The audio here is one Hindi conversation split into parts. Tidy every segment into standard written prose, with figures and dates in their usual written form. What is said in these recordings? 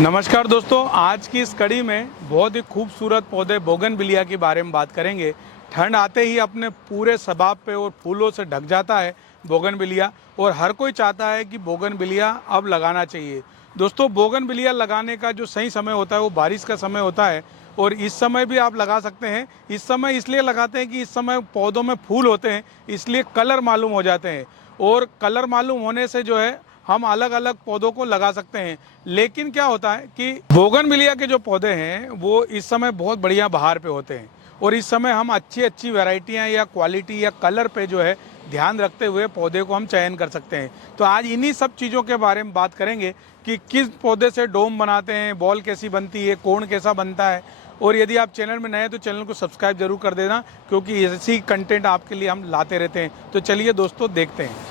नमस्कार दोस्तों, आज की इस कड़ी में बहुत ही खूबसूरत पौधे बोगनविलिया के बारे में बात करेंगे। ठंड आते ही अपने पूरे सबाब पे और फूलों से ढक जाता है बोगनविलिया, और हर कोई चाहता है कि बोगनविलिया अब लगाना चाहिए। दोस्तों, बोगनविलिया लगाने का जो सही समय होता है वो बारिश का समय होता है, और इस समय भी आप लगा सकते हैं। इस समय इसलिए लगाते हैं कि इस समय पौधों में फूल होते हैं, इसलिए कलर मालूम हो जाते हैं, और कलर मालूम होने से जो है हम अलग अलग पौधों को लगा सकते हैं। लेकिन क्या होता है कि बोगनविलिया के जो पौधे हैं वो इस समय बहुत बढ़िया बहार पे होते हैं, और इस समय हम अच्छी अच्छी वैरायटियां या क्वालिटी या कलर पे जो है ध्यान रखते हुए पौधे को हम चयन कर सकते हैं। तो आज इन्हीं सब चीज़ों के बारे में बात करेंगे कि किस पौधे से डोम बनाते हैं, बॉल कैसी बनती है, कोण कैसा बनता है। और यदि आप चैनल में नए हैं तो चैनल को सब्सक्राइब जरूर कर देना, क्योंकि ऐसी कंटेंट आपके लिए हम लाते रहते हैं। तो चलिए दोस्तों, देखते हैं।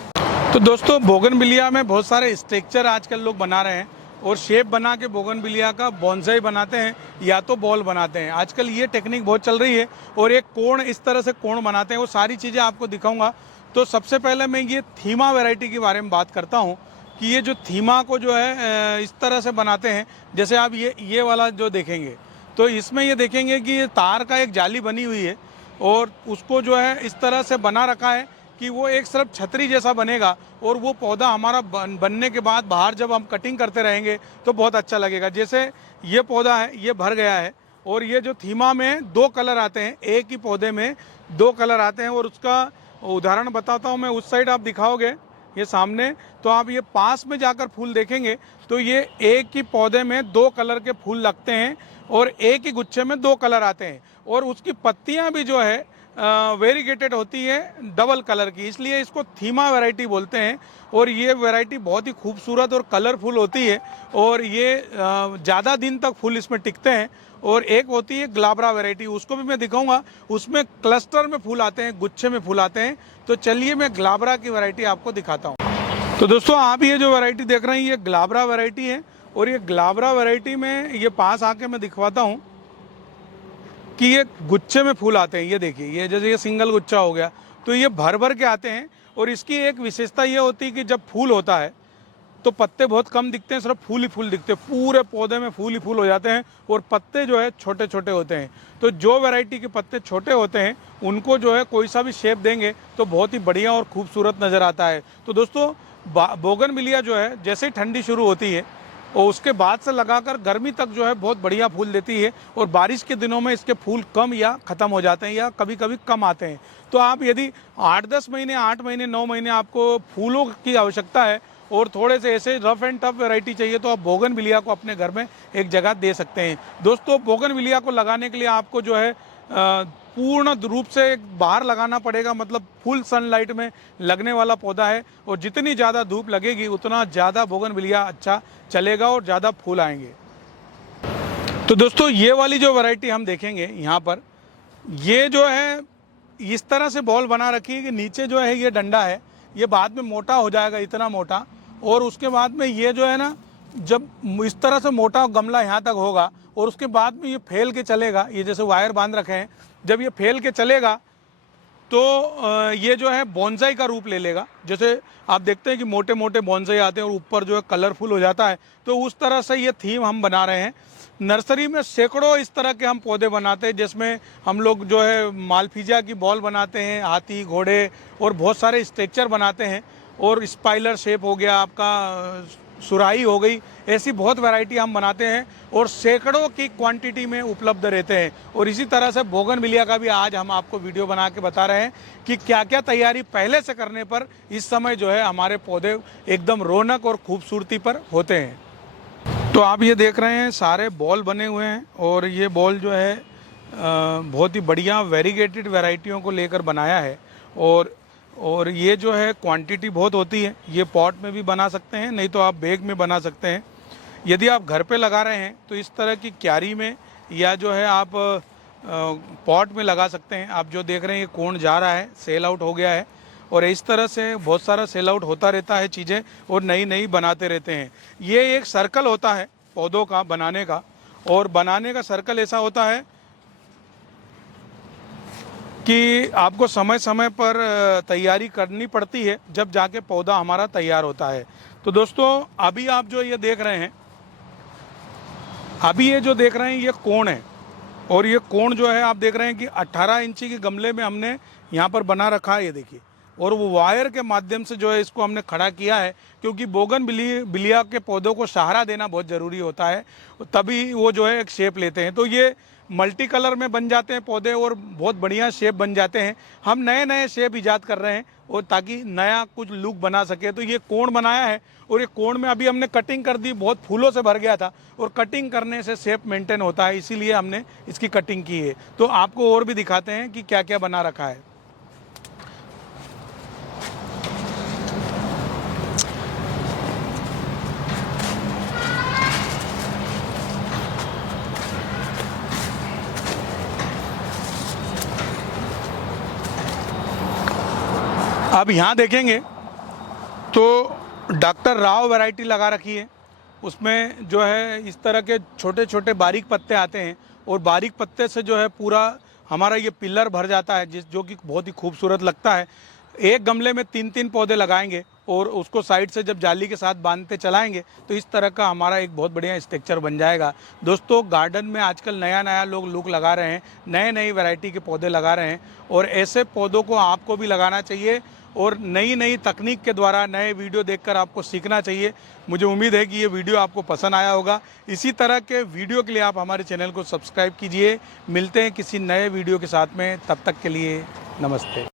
तो दोस्तों, बोगनविलिया में बहुत सारे स्ट्रक्चर आजकल लोग बना रहे हैं, और शेप बना के बोगनविलिया का बॉन्साई बनाते हैं या तो बॉल बनाते हैं। आजकल ये टेक्निक बहुत चल रही है, और एक कोण, इस तरह से कोण बनाते हैं। वो सारी चीज़ें आपको दिखाऊंगा। तो सबसे पहले मैं ये थीमा वैरायटी के बारे में बात करता हूँ कि ये जो थीमा को जो है इस तरह से बनाते हैं। जैसे आप ये वाला जो देखेंगे, तो इसमें ये देखेंगे कि ये तार का एक जाली बनी हुई है, और उसको जो है इस तरह से बना रखा है कि वो एक सिर्फ छतरी जैसा बनेगा, और वो पौधा हमारा बनने के बाद बाहर जब हम कटिंग करते रहेंगे तो बहुत अच्छा लगेगा। जैसे ये पौधा है, ये भर गया है, और ये जो थीमा में दो कलर आते हैं, एक ही पौधे में दो कलर आते हैं। और उसका उदाहरण बताता हूँ मैं। उस साइड आप दिखाओगे ये सामने, तो आप ये पास में जाकर फूल देखेंगे तो ये एक ही पौधे में दो कलर के फूल लगते हैं, और एक ही गुच्छे में दो कलर आते हैं। और उसकी पत्तियाँ भी जो है वेरीगेटेड होती है, डबल कलर की, इसलिए इसको थीमा वैरायटी बोलते हैं। और ये वैरायटी बहुत ही खूबसूरत और कलरफुल होती है, और ये ज़्यादा दिन तक फूल इसमें टिकते हैं। और एक होती है ग्लाब्रा वैरायटी, उसको भी मैं दिखाऊंगा। उसमें क्लस्टर में फूल आते हैं, गुच्छे में फूल आते हैं। तो चलिए मैं ग्लाब्रा की वैरायटी आपको दिखाता हूँ। तो दोस्तों, आप ये जो वैरायटी देख रहे हैं ये ग्लाब्रा वैरायटी है, और ये ग्लाब्रा वैरायटी में ये पास आके मैं दिखवाता हूँ कि ये गुच्छे में फूल आते हैं। ये देखिए, ये जैसे ये सिंगल गुच्छा हो गया, तो ये भर भर के आते हैं। और इसकी एक विशेषता ये होती है कि जब फूल होता है तो पत्ते बहुत कम दिखते हैं, सिर्फ फूल ही फूल दिखते हैं। पूरे पौधे में फूल ही फूल हो जाते हैं, और पत्ते जो है छोटे छोटे होते हैं। तो जो वैरायटी के पत्ते छोटे होते हैं उनको जो है कोई सा भी शेप देंगे तो बहुत ही बढ़िया और खूबसूरत नज़र आता है। तो दोस्तों, बोगनविलिया जो है जैसे ही ठंडी शुरू होती है और उसके बाद से लगाकर गर्मी तक जो है बहुत बढ़िया फूल देती है, और बारिश के दिनों में इसके फूल कम या ख़त्म हो जाते हैं, या कभी कभी कम आते हैं। तो आप यदि 8-10 महीने, 8 महीने, 9 महीने आपको फूलों की आवश्यकता है, और थोड़े से ऐसे रफ एंड टफ वैरायटी चाहिए, तो आप बोगनविलिया को अपने घर में एक जगह दे सकते हैं। दोस्तों, बोगनविलिया को लगाने के लिए आपको जो है पूर्ण रूप से बाहर लगाना पड़ेगा, मतलब फुल सनलाइट में लगने वाला पौधा है, और जितनी ज़्यादा धूप लगेगी उतना ज़्यादा बोगनविलिया अच्छा चलेगा और ज़्यादा फूल आएंगे। तो दोस्तों, ये वाली जो वैरायटी हम देखेंगे यहाँ पर, ये जो है इस तरह से बॉल बना रखी है कि नीचे जो है ये डंडा है, ये बाद में मोटा हो जाएगा, इतना मोटा। और उसके बाद में ये जो है ना, जब इस तरह से मोटा गमला यहाँ तक होगा, और उसके बाद में ये फैल के चलेगा, ये जैसे वायर बांध रखे हैं, जब ये फैल के चलेगा तो ये जो है बॉन्साई का रूप ले लेगा। जैसे आप देखते हैं कि मोटे मोटे बॉन्साई आते हैं और ऊपर जो है कलरफुल हो जाता है, तो उस तरह से ये थीम हम बना रहे हैं। नर्सरी में सैकड़ों इस तरह के हम पौधे बनाते हैं, जिसमें हम लोग जो है मालफीजा की बॉल बनाते हैं, हाथी, घोड़े, और बहुत सारे स्ट्रक्चर बनाते हैं। और स्पाइलर शेप हो गया आपका, सुराही हो गई, ऐसी बहुत वैरायटी हम बनाते हैं, और सैकड़ों की क्वांटिटी में उपलब्ध रहते हैं। और इसी तरह से बोगनविलिया का भी आज हम आपको वीडियो बना के बता रहे हैं कि क्या क्या तैयारी पहले से करने पर इस समय जो है हमारे पौधे एकदम रौनक और खूबसूरती पर होते हैं। तो आप ये देख रहे हैं सारे बॉल बने हुए हैं, और ये बॉल जो है बहुत ही बढ़िया वेरीगेटेड वैरायटियों को लेकर बनाया है। और ये जो है क्वांटिटी बहुत होती है। ये पॉट में भी बना सकते हैं, नहीं तो आप बैग में बना सकते हैं। यदि आप घर पे लगा रहे हैं तो इस तरह की क्यारी में, या जो है आप पॉट में लगा सकते हैं। आप जो देख रहे हैं ये कोण जा रहा है, सेल आउट हो गया है, और इस तरह से बहुत सारा सेल आउट होता रहता है चीज़ें, और नई नई बनाते रहते हैं। ये एक सर्कल होता है पौधों का बनाने का, और बनाने का सर्कल ऐसा होता है कि आपको समय समय पर तैयारी करनी पड़ती है, जब जाके पौधा हमारा तैयार होता है। तो दोस्तों, अभी आप जो ये देख रहे हैं अभी ये जो देख रहे हैं ये कोण है, और ये कोण जो है आप देख रहे हैं कि 18 इंची के गमले में हमने यहाँ पर बना रखा है, ये देखिए। और वो वायर के माध्यम से जो है इसको हमने खड़ा किया है, क्योंकि बोगनविलिया के पौधों को सहारा देना बहुत ज़रूरी होता है, तभी वो जो है एक शेप लेते हैं। तो ये मल्टी कलर में बन जाते हैं पौधे और बहुत बढ़िया शेप बन जाते हैं। हम नए नए शेप ईजाद कर रहे हैं और ताकि नया कुछ लुक बना सके। तो ये कोण बनाया है, और ये कोण में अभी हमने कटिंग कर दी, बहुत फूलों से भर गया था, और कटिंग करने से शेप मेंटेन होता है, इसीलिए हमने इसकी कटिंग की है। तो आपको और भी दिखाते हैं कि क्या क्या बना रखा है। अब यहाँ देखेंगे तो डॉक्टर राव वैरायटी लगा रखी है। उसमें जो है इस तरह के छोटे छोटे बारीक पत्ते आते हैं, और बारीक पत्ते से जो है पूरा हमारा ये पिलर भर जाता है, जो कि बहुत ही खूबसूरत लगता है। एक गमले में 3-3 पौधे लगाएंगे और उसको साइड से जब जाली के साथ बांधते चलाएंगे तो इस तरह का हमारा एक बहुत बढ़िया स्ट्रक्चर बन जाएगा। दोस्तों, गार्डन में आजकल नया नया लोग लुक लगा रहे हैं, नए नई वैरायटी के पौधे लगा रहे हैं, और ऐसे पौधों को आपको भी लगाना चाहिए और नई नई तकनीक के द्वारा नए वीडियो देखकर आपको सीखना चाहिए। मुझे उम्मीद है कि ये वीडियो आपको पसंद आया होगा। इसी तरह के वीडियो के लिए आप हमारे चैनल को सब्सक्राइब कीजिए। मिलते हैं किसी नए वीडियो के साथ में, तब तक के लिए नमस्ते।